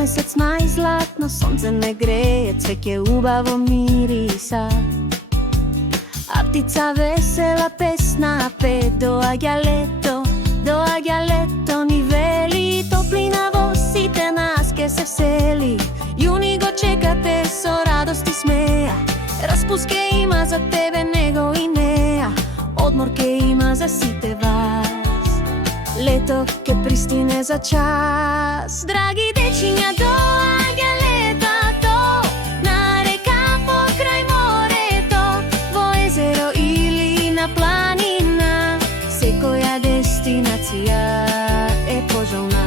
полмесец мај златно сонце не грее, цвеќе убаво мириса. А птица весела песна пе, доаѓа лето, ни вели топлина во сите нас ке се всели. Јуни го чекате со радост и смеа, распуст ке има за тебе, него и неа, одмор ке има за сите вас. Лето ке пристине за час. Драги дечиња, доаѓа летото, на река покрај морето, во езеро или на планина, секоја дестинација е пожелна.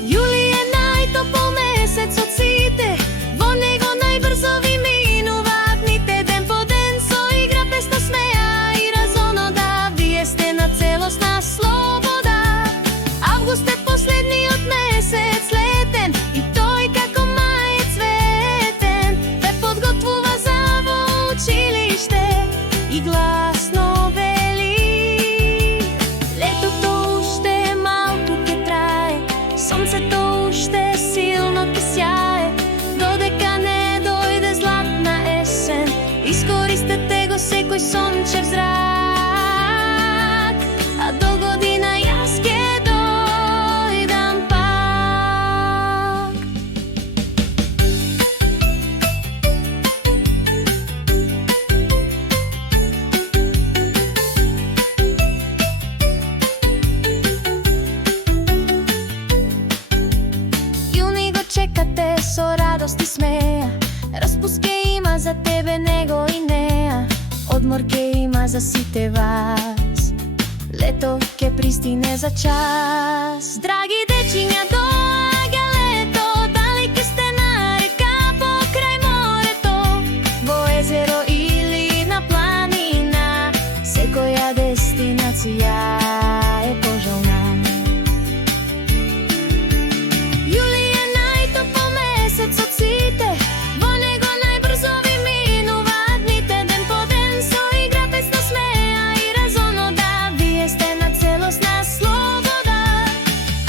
Јули е најтопол месец од сите, во него најбрзо ви минуваат дните, ден по ден со игра, песна, смеа и разонода, вие сте на целосна слобода. Август е последниот месец летен, и тој како мај е цветен, ве подготвува за во училиште и гласно вели. Летото уште малку ке трае, сонцето уште силно ке сјае, додека не дојде златна есен, искористете го секој сончев зрак, а до година јас ке дојдам пак. Јуни го чекате со радост и смеа, распуст ке има за тебе, него и неа, одмор ке има за сите вас. Лето ке пристине за час. Драги дечиња, доаѓа лето, дали ке сте на река покрај морето, во езеро или на планина, секоја дестинација е пожелна. Јули е најтопол месец од сите, во него најбрзо ви минуваат дните, ден по ден со игра, песна, смеа и разонода, вие сте на целосна слобода.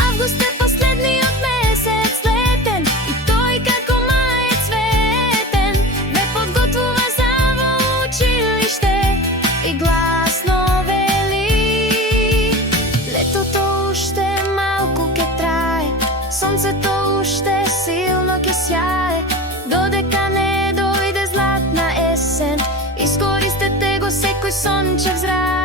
Август е последниот месец летен, и тој како мај е цветен, ве подготвува за во училиште и гласно вели. Летото уште малку ке трае, сонцето уште силно ке сјае, додека не дојде златна есен, искористете го секој сончев зрак.